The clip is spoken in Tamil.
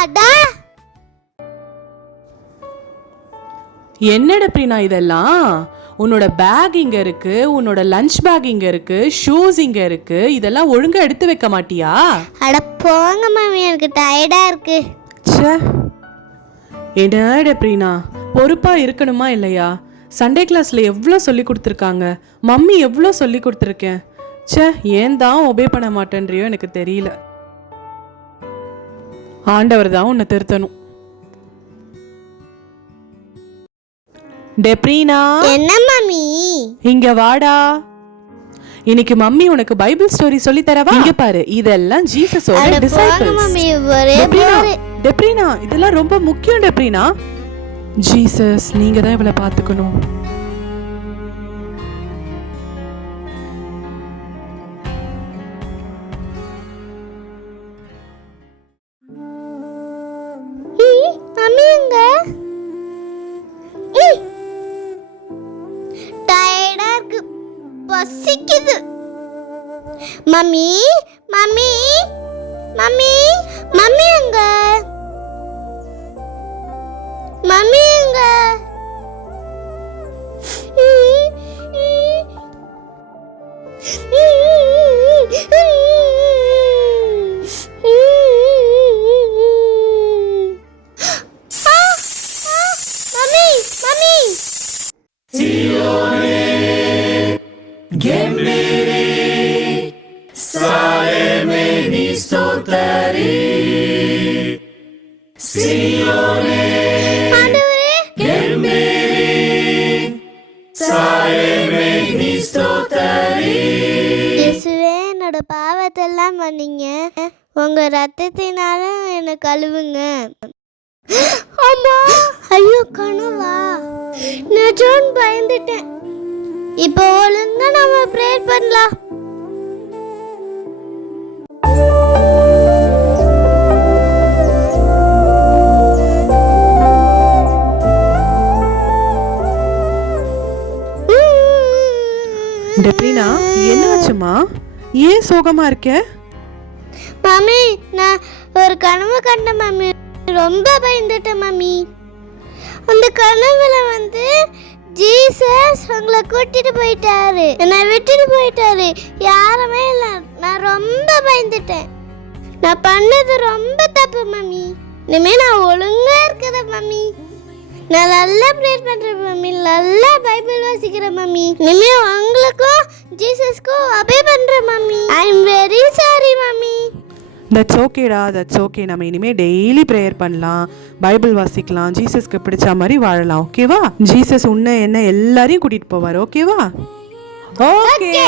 அடா. என்னடா பிரீனா இதெல்லாம்? உன்னோட பேக் இங்க இருக்கு, உன்னோட லஞ்ச் பேக் இங்க இருக்கு, ஷூஸ் இங்க இருக்கு. இதெல்லாம் ஒழுங்கா எடுத்து வைக்க மாட்டியா? அட போங்க மாமி, எனக்கு டயர்டா இருக்கு. ச்சே, என்னடா பிரீனா, பொறுப்பா இருக்கணுமா இல்லையா? சண்டே கிளாஸ்ல எவ்வளோ சொல்லி கொடுத்துருக்காங்க, மம்மி எவ்வளோ சொல்லி கொடுத்துருக்கேன். ச்சே, ஏன் தான் ஒபே பண்ண மாட்டேன்றியோ எனக்கு தெரியல. ஆண்டவர் தான் உன்னை திருத்தணும். டெப்ரீனா, என்ன மாமி? இங்க வாடா. இன்னைக்கு மம்மி உனக்கு பைபிள் ஸ்டோரி சொல்லி தரவா? இங்க பாரு, இதெல்லாம் ஜீசஸோட டிசைபிள்ஸ். மாமி ஒரே டெப்ரீனா, இதெல்லாம் ரொம்ப முக்கியம் டெப்ரீனா. ஜீசஸ், நீங்க தான் இவளை பாத்துக்கணும். மம்மி எங்க? டயர்டா இருக்கு, பசிக்குது. மம்மி மம்மி மம்மி மம்மி எங்க? மம்மி எங்க? Mummy mummy Sione Gembiri Saleme Nistotari Sione Gembiri Saleme Nistotari. இயேசுவே, என்னோட பாவத்தெல்லாம் பண்ணீங்க, உங்க ரத்தத்தினால என்னை கழுவுங்க. அம்மா, ஐயோ கனவா? நான் பயந்துட்டேன். இப்போ ஒழுங்கா நம்ம ப்ரேயர் பண்ணலாம். டெப்ரீனா, என்ன ஆச்சுமா? ஏன் சோகமா இருக்க? மம்மி, நான் ஒரு கனவு கண்டேன் மம்மி. ரொம்ப பயந்துட்டேன் மம்மி. அந்த கனவுல ஜீசஸ் உங்களை கூட்டிட்டு போயிட்டாரு, என்னை விட்டுட்டு போயிட்டாரு. யாருமே இல்லை. நான் ரொம்ப பயந்துட்டேன். நான் பண்ணது ரொம்ப தப்பு மம்மி. இனிமே நான் ஒழுங்கா இருக்கிறேன் மம்மி. நான் நல்லா ப்ரேயர் பண்றேன் மம்மி, நல்லா பைபிள் வாசிக்கிறேன் மம்மி. இனிமே உங்களுக்கும் ஜீசஸ்க்கும் ஒபே பண்றேன் mummy. I am very sorry mummy. That's ஓகேடா, தட்ஸ் ஓகே. நம்ம இனிமே டெய்லி ப்ரேயர் பண்ணலாம், பைபிள் வாசிக்கலாம், ஜீசஸ்க்கு பிடிச்ச மாதிரி வாழலாம். ஓகேவா? ஜீசஸ் உன்னை என்ன எல்லாரையும் கூட்டிட்டு போவார். ஓகேவா? ஓகே.